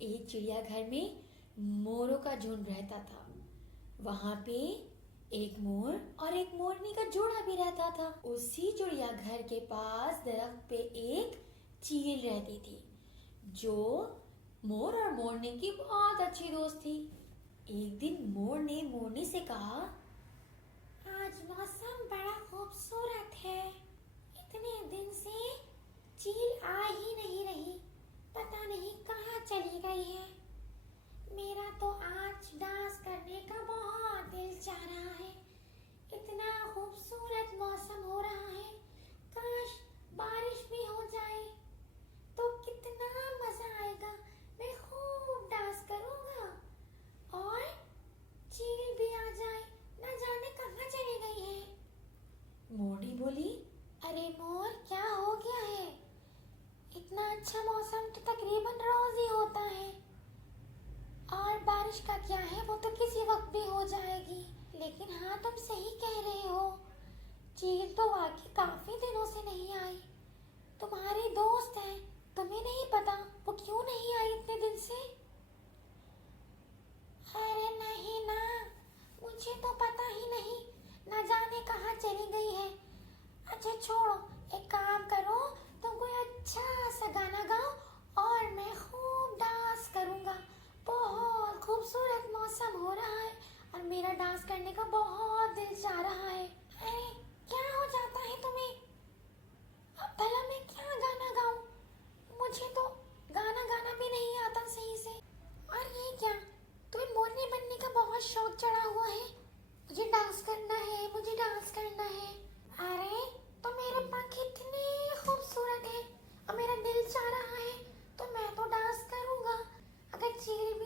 एक चिड़ियाघर में मोरों का झुंड रहता था। वहां पे एक मोर और एक मोरनी का जोड़ा भी रहता था। उसी चिड़ियाघर के पास दरख्त पे एक चील रहती थी जो मोर और मोरनी की बहुत अच्छी दोस्त थी। एक दिन मोर ने मोरनी से कहा, आज मौसम बड़ा खूबसूरत है। इतने दिन से चील आ ही नहीं रही, पता नहीं कहाँ चली गई है। मेरा तो आज डांस करने का बहुत दिल चाह रहा है। इतना खूबसूरत मौसम हो रहा है, काश बारिश भी हो जाए तो कितना मजा आएगा। मैं खूब डांस करूँगा और चील भी आ जाए, न जाने कहाँ चली गई है। मोरनी बोली, अरे मोर, क्या हो गया है? इतना अच्छा मौसम तो तकरीबन रोज ही होता है, और बारिश का क्या है, वो तो किसी वक्त भी हो जाएगी। लेकिन हाँ, तुम सही कह रहे हो, चील तो वाकई काफी दिनों से नहीं आई। तुम्हारी दोस्त है, तुम्हें नहीं पता वो क्यों नहीं आई इतने दिन से? अरे नहीं ना, मुझे तो पता ही नहीं, न जाने कहाँ चली गई है। अच्छा छोड़ो, एक काम करो, तुम कोई अच्छा सा गाना गाओ और मैं खूब डांस करूँगा। बहुत खूबसूरत मौसम हो रहा है और मेरा डांस करने का बहुत दिल चाह रहा है। अरे क्या हो जाता है तुम्हें? अब भला मैं क्या गाना गाऊं? मुझे तो गाना गाना भी नहीं आता सही से। और ये क्या, तुम्हें मोरनी बनने का बहुत शौक चढ़ा हुआ है? मुझे डांस करना है, मुझे डांस करना है। अरे तो मेरे पंख इतने खूबसूरत है और मेरा दिल चाह रहा है